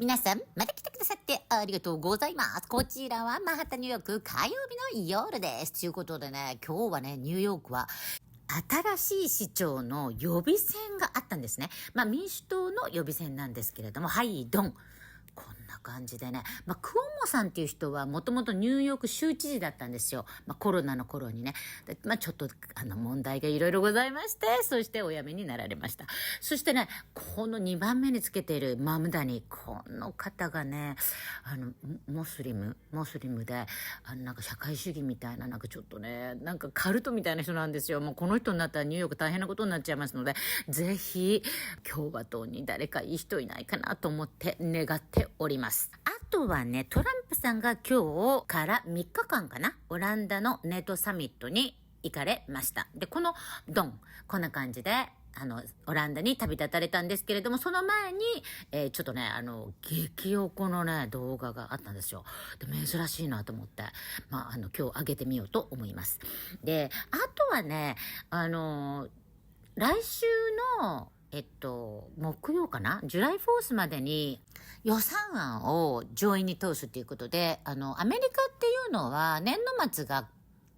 皆さん、また来てくださってありがとうございます。こちらはマンハッタンニューヨーク火曜日の夜です。ということでね、今日はね、ニューヨークは新しい市長の予備選があったんですね。民主党の予備選なんですけれども、はい、ドン。こんな感じでね、クオモさんっていう人はもともとニューヨーク州知事だったんですよ。コロナの頃にね。ちょっと問題がいろいろございまして、そしてお辞めになられました。そしてね、この2番目につけているマムダニ、この方がね、モスリムで、なんか社会主義みたいな、なんかちょっとね、なんかカルトみたいな人なんですよ。もうこの人になったらニューヨーク大変なことになっちゃいますので、ぜひ共和党に誰かいい人いないかなと思って願っております。あとはね、トランプさんが今日から3日間かな、オランダのネトサミットに行かれました。で、このドン、こんな感じで、オランダに旅立たれたんですけれども、その前に、ちょっとね、激おこのね、動画があったんですよ。で、珍しいなと思って、今日上げてみようと思います。で、あとはね、来週の、木曜かな、ジュライ4までに予算案を上院に通すっていうことで、アメリカっていうのは年度末が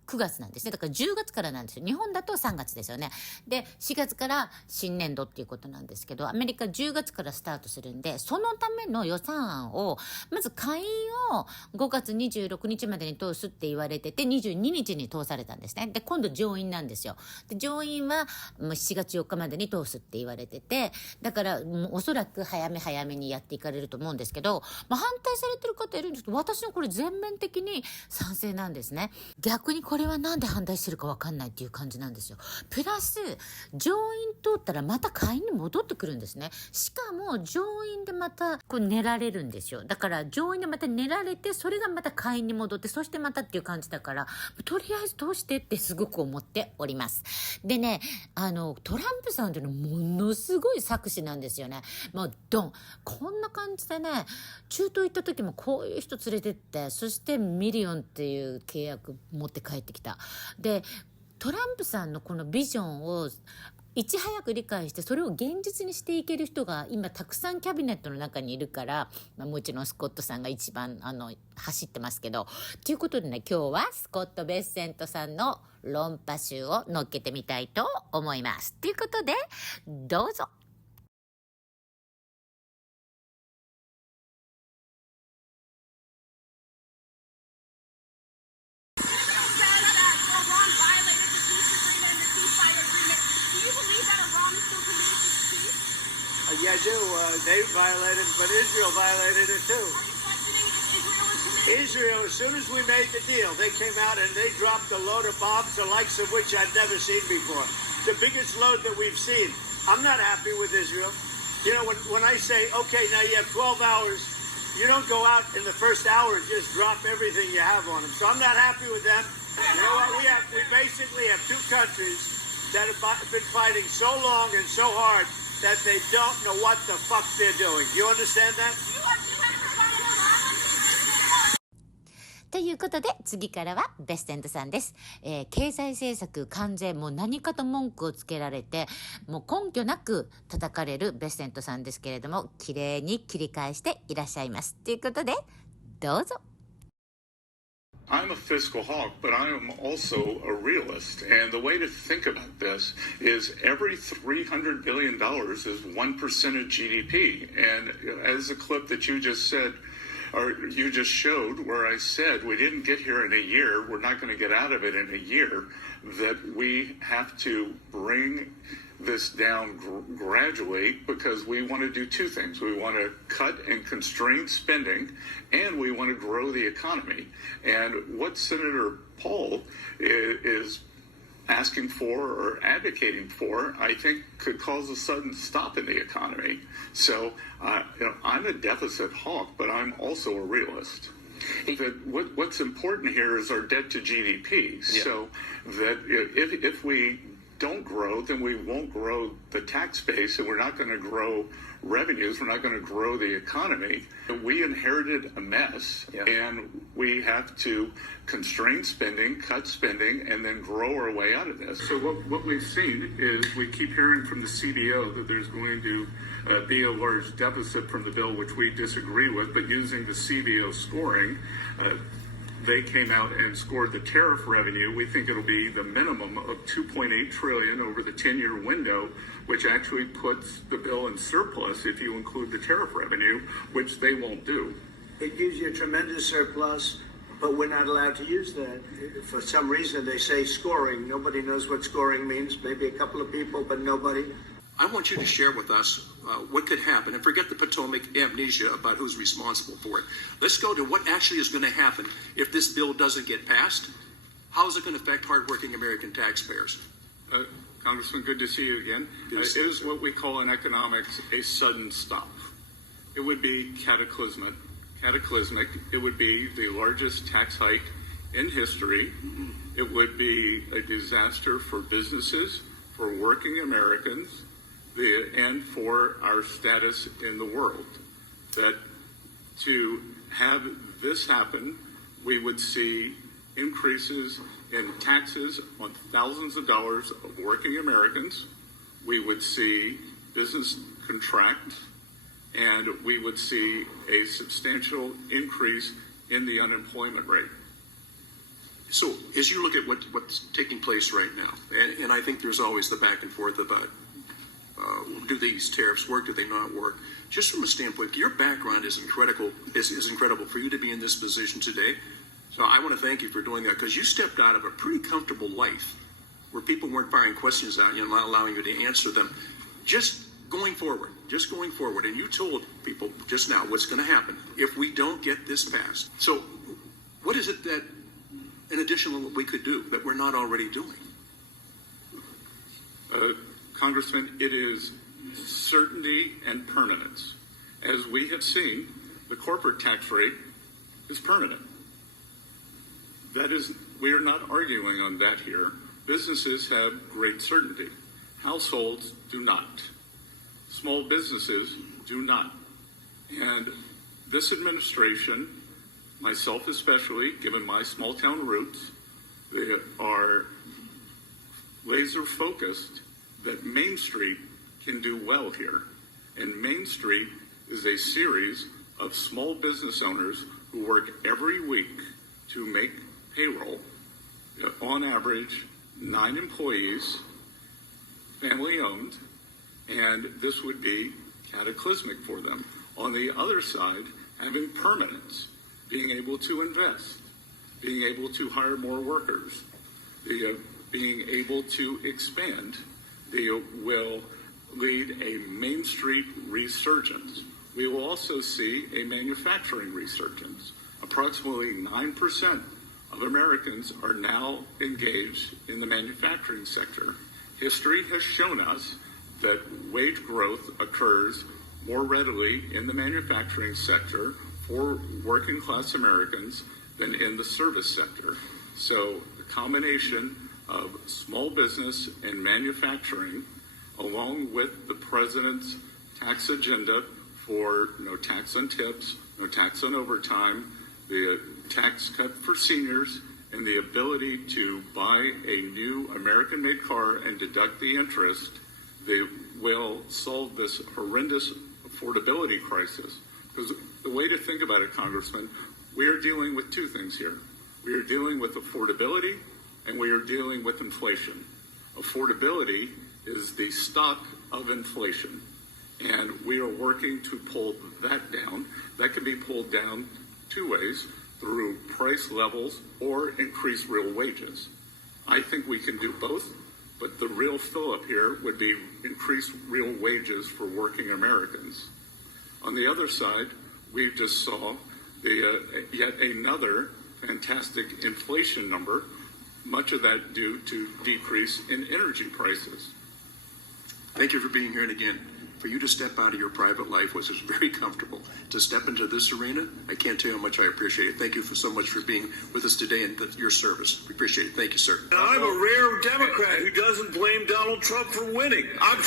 9月なんですね。だから10月からなんですよ。日本だと3月ですよね。で、4月から新年度っていうことなんですけど、アメリカ10月からスタートするんで、そのための予算案を、まず下院を5月26日までに通すって言われてて、22日に通されたんですね。で、今度上院なんですよ。で、上院はもう7月4日までに通すって言われてて、だからもうおそらく早めにやっていかれると思うんですけど、反対されてる方いるんですけど、私はこれ全面的に賛成なんですね。逆にこれはなんで反対してるかわかんないっていう感じなんですよ。プラス、上院通ったらまた下院に戻ってくるんですね。しかも上院でまたこう練られるんですよ。だから上院でまた練られて、それがまた下院に戻って、そしてまたっていう感じだから、とりあえず通してってすごく思っております。でね、トランプさんっていうのはものすごい策士なんですよね。もうドン。こんな感じでね、中東行った時もこういう人連れてって、そしてミリオンっていう契約持って帰ってきた。で、トランプさんのこのビジョンをいち早く理解して、それを現実にしていける人が今たくさんキャビネットの中にいるから、もちろんスコットさんが一番走ってますけど、ということでね、今日はスコット・ベッセントさんの論破集を乗っけてみたいと思います。ということで、どうぞ。Yeah, I do. They violated, but Israel violated it too. Israel, as soon as we made the deal, they came out and they dropped a load of bombs, the likes of which I've never seen before. The biggest load that we've seen. I'm not happy with Israel. You know, when I say, okay, now you have 12 hours, you don't go out in the first hour and just drop everything you have on them. So I'm not happy with them. You know what? We basically have two countries that have been fighting so long and so hard that they don't know what the fuck they're doing. Do you understand that? ということで、次からはベッセントさんです。経済政策完全、もう何かと文句をつけられて、もう根拠なく叩かれるベッセントさんですけれども、綺麗に切り返していらっしゃいます。ということで、どうぞ。I'm a fiscal hawk, but I am also a realist. And the way to think about this is every $300 billion is 1% of GDP. And as the clip that you just said, or you just showed, where I said we didn't get here in a year, we're not going to get out of it in a year, that we have to bring this down gradually because we want to do two things. We want to cut and constrain spending, and we want to grow the economy. And what Senator Paul is asking for or advocating for, I think, could cause a sudden stop in the economy. So, I'm a deficit hawk, but I'm also a realist. What's important here is our debt to GDP. Yeah. So that if we don't grow, then we won't grow the tax base, and we're not going to grow revenues. We're not going to grow the economy. We inherited a mess, and we have to constrain spending, cut spending, and then grow our way out of this. So what we've seen is we keep hearing from the CBO that there's going to be a large deficit from the bill, which we disagree with, but using the CBO scoring, they came out and scored the tariff revenue. We think it'll be the minimum of $2.8 trillion over the 10-year window, which actually puts the bill in surplus if you include the tariff revenue, which they won't do. It gives you a tremendous surplus, but we're not allowed to use that. For some reason, they say scoring. Nobody knows what scoring means. Maybe a couple of people, but nobody. I want you to share with us what could happen, and forget the Potomac amnesia about who's responsible for it. Let's go to what actually is going to happen if this bill doesn't get passed. How is it going to affect hardworking American taxpayers? Congressman, good to see you again. It is what we call in economics a sudden stop. It would be cataclysmic. It would be the largest tax hike in history. It would be a disaster for businesses, for working Americans, and for our status in the world. That to have this happen, we would see increases in taxes on thousands of dollars of working Americans. We would see business contract, and we would see a substantial increase in the unemployment rate. So as you look at what's taking place right now, and I think there's always the back and forth about do these tariffs work, do they not work? Just from a standpoint, your background is incredible. Is incredible for you to be in this position today. So I want to thank you for doing that, because you stepped out of a pretty comfortable life where people weren't firing questions at you and not allowing you to answer them. Just going forward. And you told people just now what's going to happen if we don't get this passed. So what is it that, in addition to what we could do, that we're not already doing? Congressman, it is certainty and permanence. As we have seen, the corporate tax rate is permanent. That is, we are not arguing on that here. Businesses have great certainty. Households do not. Small businesses do not. And this administration, myself especially, given my small town roots, they are laser focused that Main Street can do well here. And Main Street is a series of small business owners who work every week to make payroll. On average, 9 employees, family owned, and this would be cataclysmic for them. On the other side, having permanence, being able to invest, being able to hire more workers, being able to expand, they will lead a Main Street resurgence. We will also see a manufacturing resurgence. Approximately 9% of Americans are now engaged in the manufacturing sector. History has shown us that wage growth occurs more readily in the manufacturing sector for working class Americans than in the service sector. So the combination of small business and manufacturing, along with the president's tax agenda for no tax on tips, no tax on overtime, the tax cut for seniors, and the ability to buy a new American-made car and deduct the interest, they will solve this horrendous affordability crisis. Because the way to think about it, Congressman, we are dealing with two things here. We are dealing with affordability, and we are dealing with inflation. Affordability is the stock of inflation, and we are working to pull that down. That can be pulled down two ways, through price levels or increase real wages. I think we can do both, but the real fill-up here would be increase real wages for working Americans. On the other side, we just saw yet another fantastic inflation number, much of that due to decrease in energy prices. Thank you for being here. And again, For you to step out of your private life, which is very comfortable, to step into this arena, I can't tell you how much I appreciate it. Thank you so much for being with us today and your service. We appreciate it. Thank you, sir. I'm a rare Democrat who doesn't blame Donald Trump for winning. I'm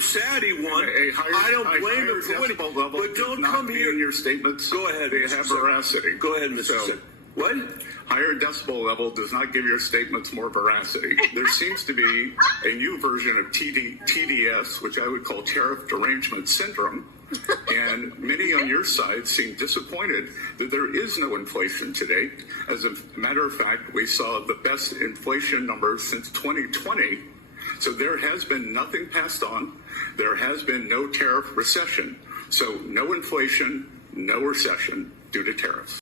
sad he won. I don't blame him for winning. But don't come here. In your statements, Go ahead. They have veracity. Go ahead, Mr. Sen. What? Higher decibel level does not give your statements more veracity. There seems to be a new version of TDS, which I would call tariff derangement syndrome. And many on your side seem disappointed that there is no inflation today. As a matter of fact, we saw the best inflation numbers since 2020. So there has been nothing passed on. There has been no tariff recession. So no inflation, no recession due to tariffs.